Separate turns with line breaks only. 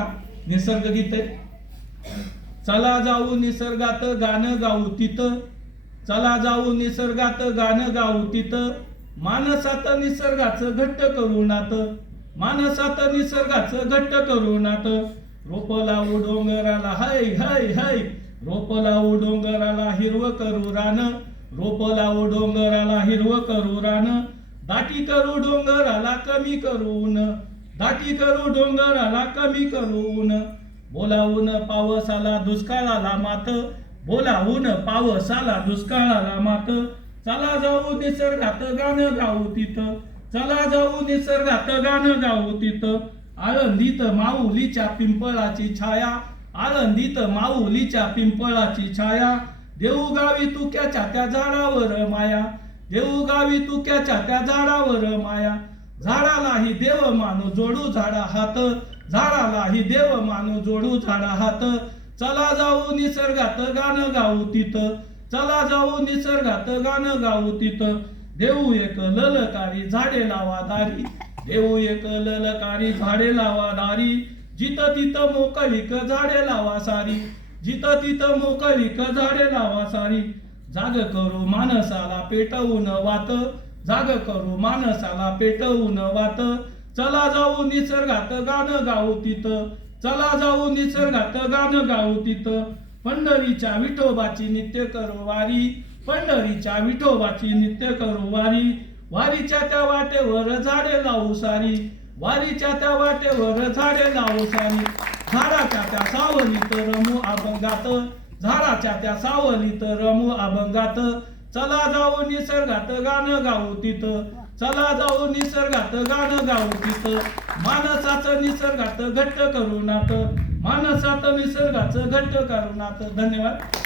का? निसर्ग गीत आहे. चला जाऊ निसर्गात गाणं गाऊ तिथं. चला जाऊ निसर्गात गाणं गाऊ तिथं. मानसात निसर्गाचं घट्ट करू नात. मानसात निसर्गाचं घट्ट करू नात. रोप लावू डोंगराला हाय हाय हाय. रोप लावू डोंगराला हिरव करू रान. रोप लावू डोंगराला हिरव करू रान. दाटी करू डोंगराला कमी करून दाटी करू डोंगराला कमी करून. बोलावून पावसाला दुष्काळाला मात. बोलावून पावसाला दुष्काळाला मात. चला जाऊ निसर्गात गाणं गाऊ तिथं चला जाऊ निसर्गात गाणं गाऊ तिथं आळंदीत माऊलीच्या पिंपळाची छाया. आळंदीत माऊलीच्या पिंपळाची छाया. देऊगावी तुक्याच्या त्या झाडावर माया. देऊगावी तुक्याच्या त्या झाडावर माया. झाडालाही देव मानू जोडू झाडा हात. झाडालाही देव मानू जोडू झाडा हात. चला जाऊ निसर्गात गाणं गाऊ तिथं. चला जाऊ निसर्गात गाणं गाऊ तिथं. देऊ एक ललकारी झाडे लावा दारी. देऊ एक ललकारी झाडे लावा दारी. जिथं तिथं मोकळीक झाडे लावा सारी. जिथं तिथं मोकळीक झाडे लावा सारी. जाग करू माणसाला पेटवून वात. जाग करू मानसाला पेटवून वात. चला जाऊ निसर्गात गाणं गाऊ तिथं चला जाऊ निसर्गात गाणं गाऊ तिथं पंढरीच्या विठोबाची नित्य करू वारी. पंढरीच्या विठोबाची नित्य करू वारी. वारीच्या त्या वाटेवर झाडे लावू सारी. वारीच्या त्या वाटेवर झाडे लावू सारी. झाडाच्या त्या सावलीत रमू अभंगात. झाडाच्या त्या सावलीत रमू अभंगात. चला जाऊ निसर्गात गाणं गाऊ तिथं. चला जाऊ निसर्गात गाणं गाऊ तिथं. मानसाचं निसर्गात घट्ट करू नात. माणसाचं निसर्गाचं घट्ट करू नात. धन्यवाद.